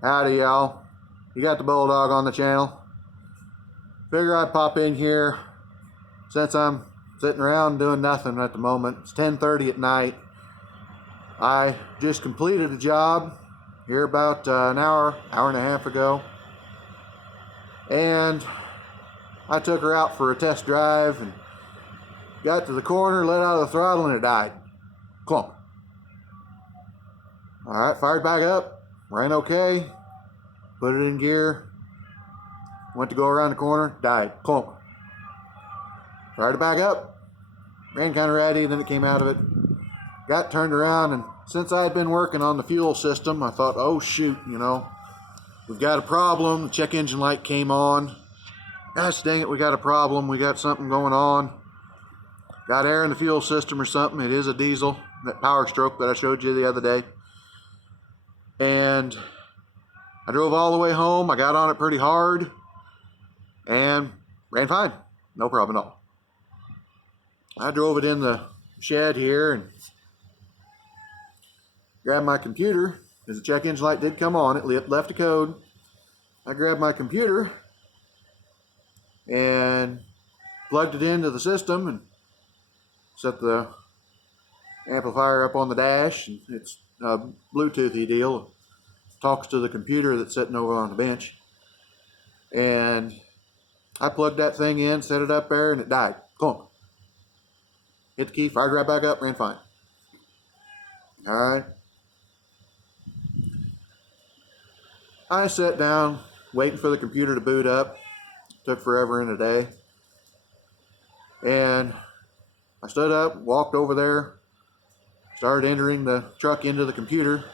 Howdy, y'all. You got the Bulldog on the channel. Figure I'd pop in here since I'm sitting around doing nothing at the moment. It's 10:30 at night. I just completed a job here about an hour and a half ago. And I took her out for a test drive and got to the corner, let out of the throttle, and it died. Clunk. Alright, fired back up, ran okay, put it in gear, went to go around the corner, died. Clunk. Fired it back up, ran kind of ratty, then it came out of it. Got turned around, and since I had been working on the fuel system, I thought, oh shoot, we've got a problem. The check engine light came on. Gosh dang it, we got a problem. We got something going on. Got air in the fuel system or something. It is a diesel, that Power Stroke that I showed you the other day. And I drove all the way home. I got on it pretty hard and ran fine. No problem at all. I drove it in the shed here and grabbed my computer, because the check engine light did come on. It left a code. I grabbed my computer and plugged it into the system and set the amplifier up on the dash. And it's a Bluetoothy deal. Talks to the computer that's sitting over on the bench. And I plugged that thing in, set it up there, and it died. Clunk. Hit the key, fired right back up, ran fine. Alright. I sat down, waiting for the computer to boot up. Took forever and a day. And I stood up, walked over there, started entering the truck into the computer.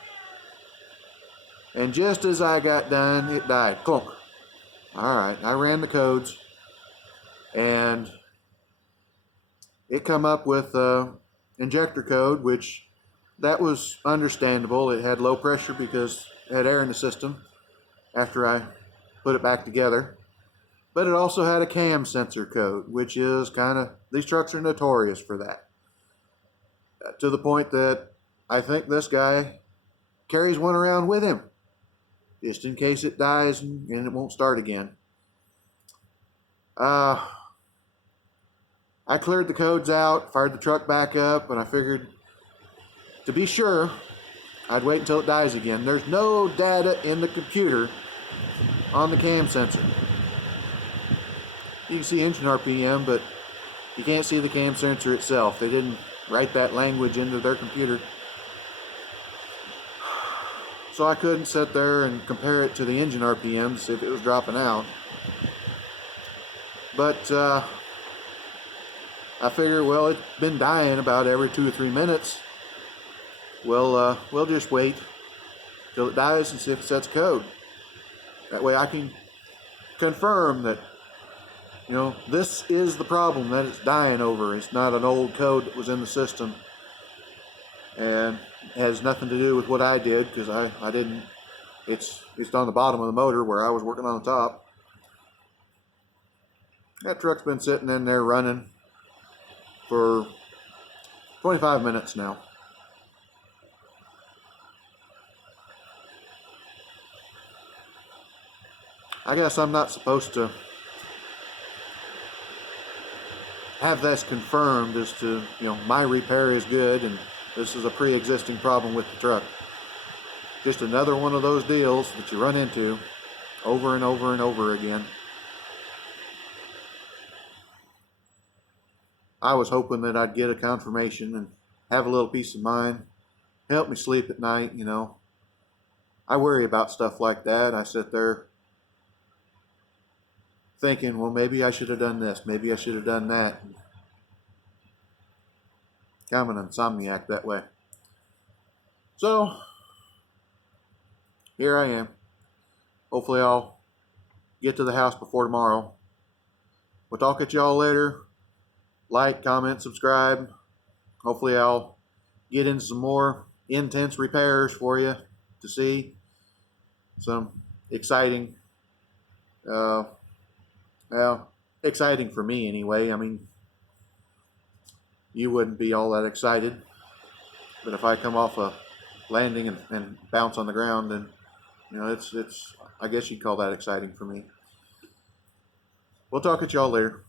And just as I got done, it died. Clunk. Alright, I ran the codes, and it come up with injector code, which that was understandable. It had low pressure because it had air in the system after I put it back together. But it also had a cam sensor code, which is these trucks are notorious for that. To the point that I think this guy carries one around with him, just in case it dies and it won't start again. I cleared the codes out, fired the truck back up, and I figured, to be sure, I'd wait until it dies again. There's no data in the computer on the cam sensor. You can see engine RPM, but you can't see the cam sensor itself. They didn't write that language into their computer. So I couldn't sit there and compare it to the engine RPM to see if it was dropping out. But I figured, well, it's been dying about every 2 or 3 minutes. We'll just wait till it dies and see if it sets code. That way I can confirm that, this is the problem that it's dying over. It's not an old code that was in the system. And it has nothing to do with what I did, because I didn't. It's on the bottom of the motor where I was working on the top. That truck's been sitting in there running for 25 minutes now. I guess I'm not supposed to have this confirmed as to, my repair is good and this is a pre-existing problem with the truck. Just another one of those deals that you run into over and over and over again. I was hoping that I'd get a confirmation and have a little peace of mind, help me sleep at night. I worry about stuff like that. I sit there thinking, well, maybe I should have done this, maybe I should have done that. I'm an insomniac that way. So here I am. Hopefully I'll get to the house before tomorrow. We'll talk at y'all later. Like, comment, subscribe. Hopefully I'll get into some more intense repairs for you to see. Some exciting, exciting for me anyway. I mean, you wouldn't be all that excited, but if I come off a landing and bounce on the ground, then You know, it's I guess you'd call that exciting for me. We'll talk at y'all later.